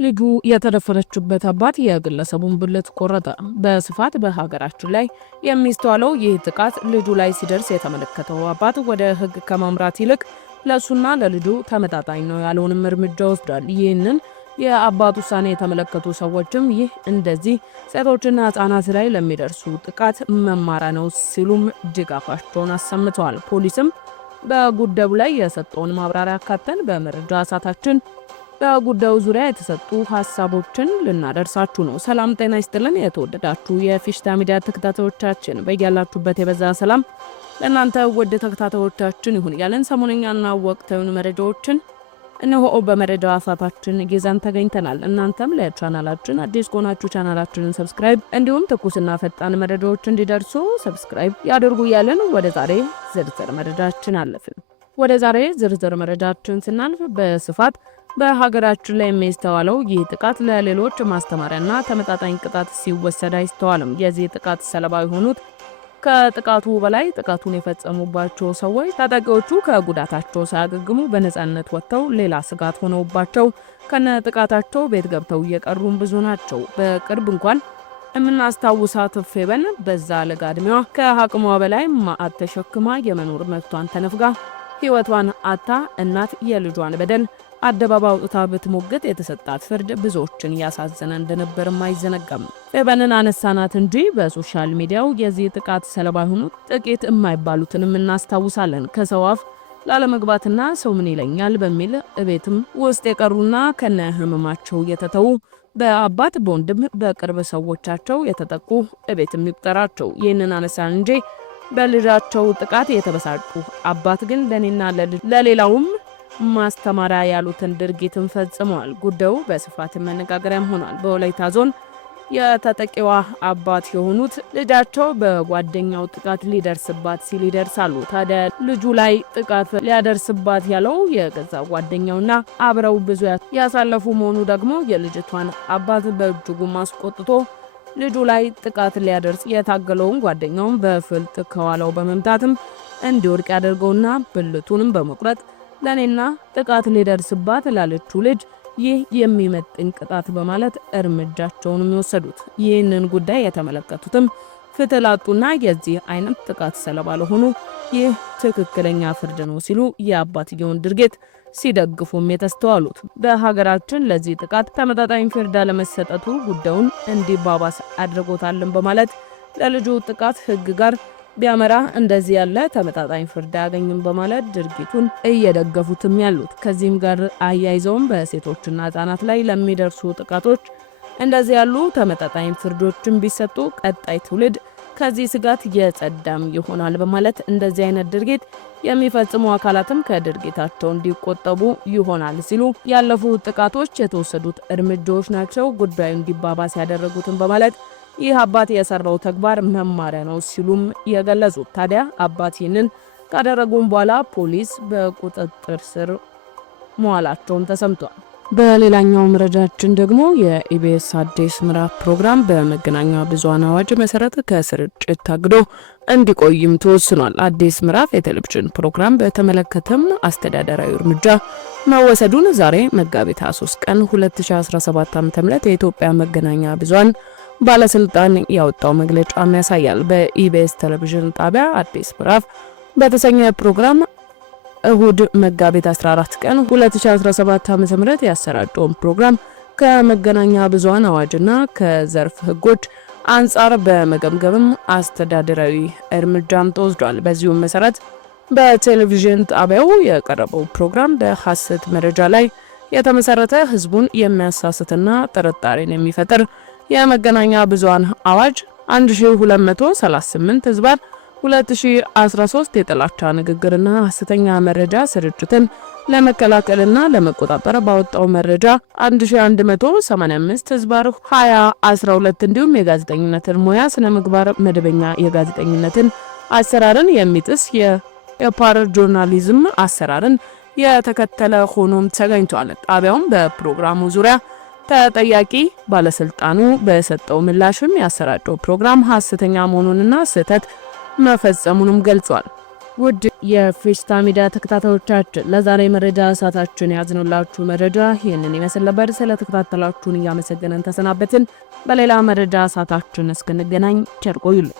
ልጁ የተደፈረችበት አባት የግለሰቡን ብልት ቆረጠ። በስፋት በሀገራችን ላይ የሚስተዋለው ይህ ጥቃት ልጁ ላይ ሲደርስ የተመለከተው አባት ወደ ሕግ ከማምራት ይልቅ ለሱና ለልጁ ተመጣጣኝ ነው ያለውንም እርምጃ ወስዷል። ይህንን የአባት ውሳኔ የተመለከቱ ሰዎችም ይህ እንደዚህ ሴቶችና ሕፃናት ላይ ለሚደርሱ ጥቃት መማሪያ ነው ሲሉም ድጋፋቸውን አሰምተዋል። ፖሊስም በጉዳዩ ላይ የሰጠውን ማብራሪያ አካተን በመረጃ ሰዓታችን በጉዳዩ ዙሪያ የተሰጡ ሐሳቦችን ልናደርሳችሁ ነው። ሰላም ጤና ይስጥልን። የተወደዳችሁ የፊሽታ ሚዲያ ተከታታዮቻችን በእያላችሁበት የበዛ ሰላም ለእናንተ ውድ ተከታታዮቻችን ይሁን ያለን ሰሞነኛና ወቅታዊ መረጃዎችን እነሆ በመረጃ ሰዓታችን ይዘን ተገኝተናል። እናንተም ለቻናላችን አዲስ ከሆናችሁ ቻናላችንን ሰብስክራይብ እንዲሁም ትኩስና ፈጣን መረጃዎች እንዲደርሱ ሰብስክራይብ ያድርጉ ያለን ወደ ዛሬ ዝርዝር መረጃችን አለፍን። ወደ ዛሬ ዝርዝር መረጃችን ስናልፍ በስፋት በሀገራችን ላይ የሚስተዋለው ይህ ጥቃት ለሌሎች ማስተማሪያና ተመጣጣኝ ቅጣት ሲወሰድ አይስተዋልም። የዚህ ጥቃት ሰለባ የሆኑት ከጥቃቱ በላይ ጥቃቱን የፈጸሙባቸው ሰዎች ታጣቂዎቹ ከጉዳታቸው ሳያገግሙ በነጻነት ወጥተው ሌላ ስጋት ሆነውባቸው ከነ ጥቃታቸው ቤት ገብተው እየቀሩም ብዙ ናቸው። በቅርብ እንኳን የምናስታውሳት ፌበን በዛ ለጋ ዕድሜዋ ከአቅሟ በላይ ማዕት ተሸክማ የመኖር መብቷን ተነፍጋ ሕይወቷን አታ እናት የልጇን በደል አደባባይ አውጥታ ብትሞግት የተሰጣት ፍርድ ብዙዎችን ያሳዘነ እንደነበርም አይዘነጋም። ፌበንን አነሳናት እንጂ በሶሻል ሚዲያው የዚህ ጥቃት ሰለባ የሆኑት ጥቂት የማይባሉትንም እናስታውሳለን። ከሰው አፍ ላለመግባትና ሰው ምን ይለኛል በሚል እቤትም ውስጥ የቀሩና ከነ ህመማቸው የተተዉ በአባት በወንድም በቅርብ ሰዎቻቸው የተጠቁ እቤትም ይቁጠራቸው። ይህንን አነሳን እንጂ በልጃቸው ጥቃት የተበሳጩ አባት ግን ለኔና ለሌላውም ማስተማሪያ ያሉትን ድርጊትን ፈጽመዋል። ጉዳዩ በስፋት መነጋገሪያም ሆኗል። በወላይታ ዞን የተጠቂዋ አባት የሆኑት ልጃቸው በጓደኛው ጥቃት ሊደርስባት ሲል ይደርሳሉ። ታዲያ ልጁ ላይ ጥቃት ሊያደርስባት ያለው የገዛ ጓደኛውና አብረው ብዙ ያሳለፉ መሆኑ ደግሞ የልጅቷን አባት በእጅጉ ማስቆጥቶ ልጁ ላይ ጥቃት ሊያደርስ የታገለውን ጓደኛውን በፍልጥ ከኋላው በመምታትም እንዲወድቅ ያደርገውና ብልቱንም በመቁረጥ ለኔና ጥቃት ሊደርስባት ላለችው ልጅ ይህ የሚመጥን ቅጣት በማለት እርምጃቸውን የሚወሰዱት። ይህንን ጉዳይ የተመለከቱትም ፍትህ ላጡና የዚህ አይነት ጥቃት ሰለባ ለሆኑ ይህ ትክክለኛ ፍርድ ነው ሲሉ የአባትየውን ድርጊት ሲደግፉም የተስተዋሉት። በሀገራችን ለዚህ ጥቃት ተመጣጣኝ ፍርድ አለመሰጠቱ ጉዳዩን እንዲባባስ አድርጎታልን በማለት ለልጁ ጥቃት ሕግ ጋር ቢያመራ እንደዚህ ያለ ተመጣጣኝ ፍርድ አያገኝም በማለት ድርጊቱን እየደገፉትም ያሉት። ከዚህም ጋር አያይዘውም በሴቶችና ሕፃናት ላይ ለሚደርሱ ጥቃቶች እንደዚህ ያሉ ተመጣጣኝ ፍርዶችን ቢሰጡ ቀጣይ ትውልድ ከዚህ ስጋት የጸዳም ይሆናል በማለት እንደዚህ አይነት ድርጊት የሚፈጽሙ አካላትም ከድርጊታቸው እንዲቆጠቡ ይሆናል ሲሉ ያለፉ ጥቃቶች የተወሰዱት እርምጃዎች ናቸው ጉዳዩ እንዲባባስ ያደረጉትን በማለት ይህ አባት የሰራው ተግባር መማሪያ ነው ሲሉም የገለጹት። ታዲያ አባት ይህንን ካደረጉም በኋላ ፖሊስ በቁጥጥር ስር መዋላቸውን ተሰምቷል። በሌላኛው መረጃችን ደግሞ የኢቢኤስ አዲስ ምዕራፍ ፕሮግራም በመገናኛ ብዙሃን አዋጅ መሰረት ከስርጭት ታግዶ እንዲቆይም ተወስኗል። አዲስ ምዕራፍ የቴሌቪዥን ፕሮግራም በተመለከተም አስተዳደራዊ እርምጃ መወሰዱን ዛሬ መጋቢት 23 ቀን 2017 ዓ.ም የኢትዮጵያ መገናኛ ብዙሃን ባለስልጣን ያወጣው መግለጫ ያሳያል። በኢቢኤስ ቴሌቪዥን ጣቢያ አዲስ ምዕራፍ በተሰኘ ፕሮግራም እሁድ መጋቢት 14 ቀን 2017 ዓ.ም ያሰራጨውን ፕሮግራም ከመገናኛ ብዙሃን አዋጅና ከዘርፍ ህጎች አንጻር በመገምገም አስተዳደራዊ እርምጃም ተወስዷል። በዚሁም መሰረት በቴሌቪዥን ጣቢያው የቀረበው ፕሮግራም በሐሰት መረጃ ላይ የተመሰረተ ህዝቡን የሚያሳስትና ጥርጣሬን የሚፈጥር የመገናኛ ብዙሃን አዋጅ 1238 ህዝባር 2013 የጥላቻ ንግግርና ሐሰተኛ መረጃ ስርጭትን ለመከላከልና ለመቆጣጠር ባወጣው መረጃ 1185 ህዝባር 2012 እንዲሁም የጋዜጠኝነትን ሙያ ስነ ምግባር መደበኛ የጋዜጠኝነትን አሰራርን የሚጥስ የፓር ጆርናሊዝም አሰራርን የተከተለ ሆኖም ተገኝቷል። ጣቢያውም በፕሮግራሙ ዙሪያ ተጠያቂ ባለስልጣኑ በሰጠው ምላሽም ያሰራጨው ፕሮግራም ሐሰተኛ መሆኑንና ስህተት መፈጸሙንም ገልጿል። ውድ የፌስታ ሚዲያ ተከታታዮቻችን ለዛሬ መረጃ ሰዓታችን ያዝንላችሁ መረጃ ይህንን ይመስል ነበር። ስለተከታተላችሁን እያመሰገንን ተሰናበትን። በሌላ መረጃ ሰዓታችን እስክንገናኝ ቸር ቆዩልን።